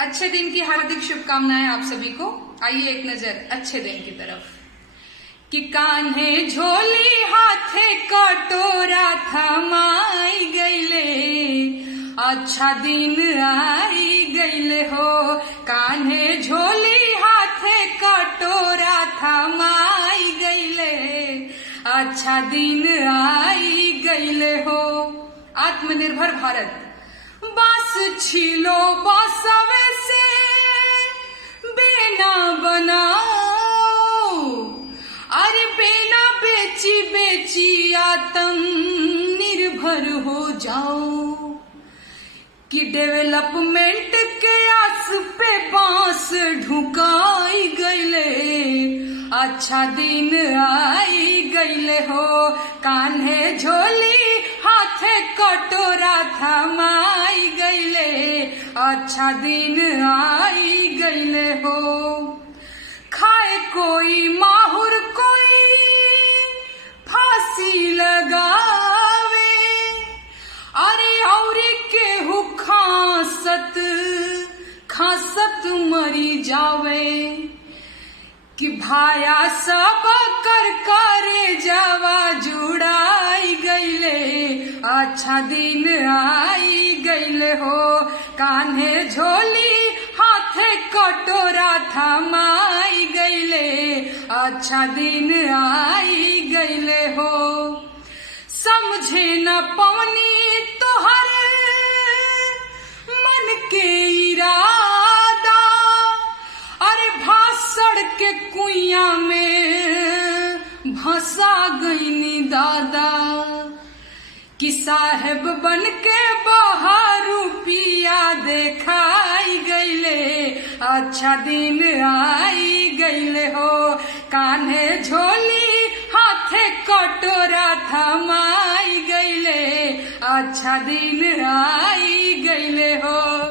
अच्छे दिन की हार्दिक शुभकामनाएं आप सभी को। आइए एक नजर अच्छे दिन की तरफ। कि कान्हे झोली हाथे कटोरा थमाई गईले, अच्छा दिन आई गईले हो। कान्हे झोली हाथे कटोरा थमाई गईले, अच्छा दिन आई गईले हो। आत्मनिर्भर भारत। बास छीलो बासवे से बेना बनाओ, अरे बेना बेची बेची आत्म निर्भर हो जाओ। कि डेवलपमेंट के आस पे बांस ढुकाई गईले, अच्छा दिन आई गईले हो। कान्हे झोली हाथे कटोरा थमाई गईले, अच्छा दिन आई गईले हो। खाए कोई माहुर कोई फांसी लगावे, अरे और केहू खांसत खांसत मरी जावे। कि भाया सब कर करे जावा जुड़ाई गईले, अच्छा दिन आई गईले हो। कान्हे झोली हाथे कटोरा थमाई गईले, अच्छा दिन आई गईले हो। समझे न पवनी तोहर मन के इरादा, अरे भाषण के कुइया में भसा गईनी दादा। कि साहेब बन के बाहर रुपिया देखाई गईले, अच्छा दिन आई गईले हो। कान्हे झोली हाथे कटोरा थमाई गईले, अच्छा दिन आई गईले हो।